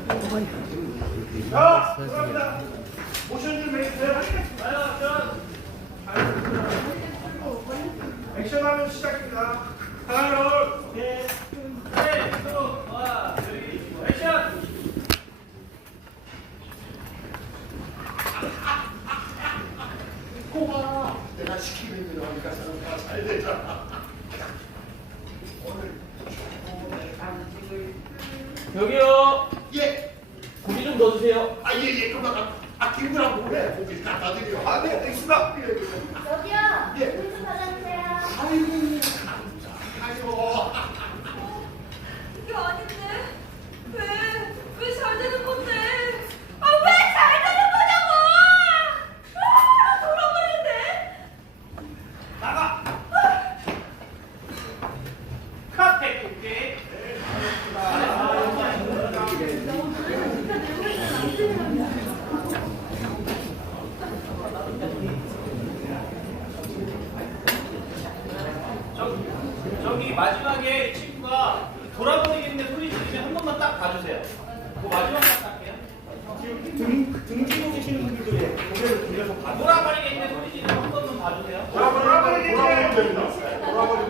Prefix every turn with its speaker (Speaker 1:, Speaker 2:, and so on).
Speaker 1: 자, 들어갑니다. 모션 좀 해주세요. 액션하면 시작입니다. 하나, 네, 셋, 액션!
Speaker 2: 꼬마, 내가 시키는 대로 하니까 사람 다잘 되잖아. 오늘
Speaker 3: 여기요.
Speaker 2: 예,
Speaker 3: 고기 좀 넣어주세요.
Speaker 2: 예, 그만. 김구랑 뭐래? 고기 갖다 드려.
Speaker 1: 네, 알겠습니다.
Speaker 4: 여기요.
Speaker 2: 예.
Speaker 4: 물 좀 받아주세요.
Speaker 2: 아이고, 감사해요.
Speaker 5: 이게 아닌데? 왜 잘 되는 건데? 왜 잘 되는 거냐고! 나 돌아버리는데?
Speaker 1: 나가! 컷! 오케이. 저기 마지막에 이 친구가 돌아버리겠네 소리 지르면 한 번만 딱 봐주세요. 그 마지막만 딱 할게요.
Speaker 6: 등 쥐고 계시는 분들도 예, 고개를 돌려서
Speaker 1: 돌아버리겠네 소리 지르면 한 번만 봐주세요.
Speaker 2: 돌아버리겠네. 돌아버리겠네.